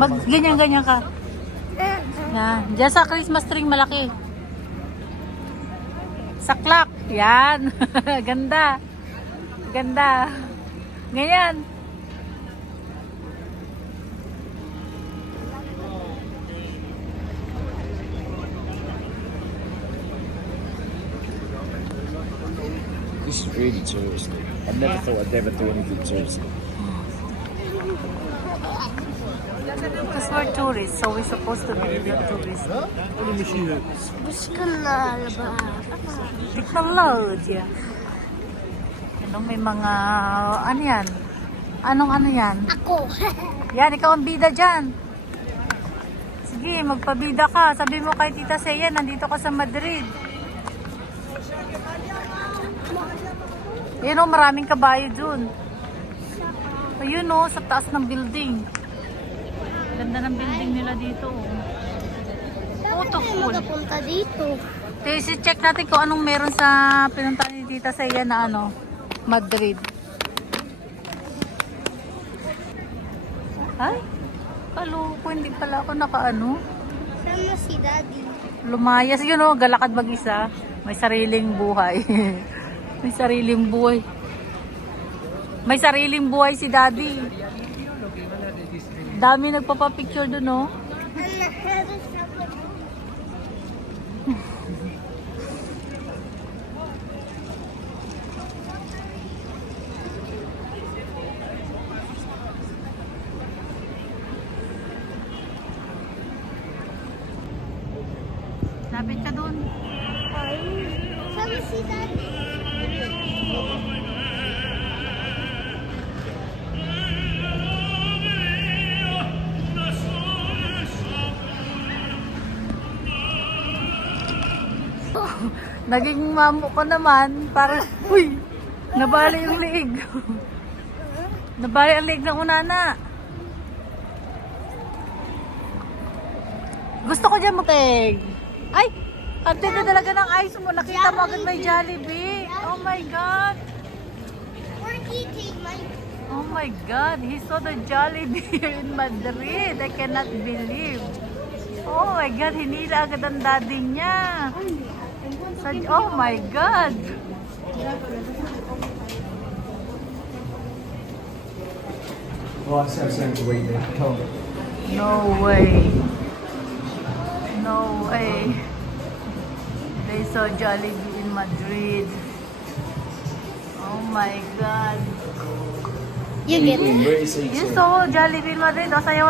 Ganyan-ganyan ka. Yan. Diyan sa Christmas tree malaki. Saklak. Yan. Ganda. Ganda. Ganyan. This is really touristy. I never thought I'd ever do anything touristy. Because we're tourists, so we're supposed to be the tourists. Technology. Ano, may mga, ano yan? Anong ano yan? Ako. Yan, ikaw ang bida dyan. Sige, magpabida ka. Sabi mo kay Tita Seya, nandito ka sa Madrid. Ayun o, maraming kabayo dun. Ayun o, sa taas ng building. Ganda ng building nila dito. Beautiful. Punta dito. Check natin kung anong meron sa pinuntahan ni Tita Seya na ano, Madrid. Ay, kaloko, hindi pala ako nakaano. Sama si Daddy. Lumayas yun o, galakad mag-isa. May sariling buhay. May sariling buhay. May sariling buhay si Daddy. Dami nagpapapicture dun o. Lapit ka dun. Sama si Daddy. Naging mamo ko naman, parang, uy, nabali yung liig. Nabali ang liig ng unana. Gusto ko dyan magteg. Ay, kante na talaga ng ice mo. Nakita mo agad may Jollibee. Oh my God. We're eating my... Oh my God. He saw the Jollibee here in Madrid. I cannot believe. Oh my God. Hinila agad ang daddy niya. Oh my God! Oh, I said something to wait there. Come on. No way. No way. They saw Jollibee in Madrid. Oh my God. You get it. Where is he? You saw Jollibee in Madrid. O, sayawan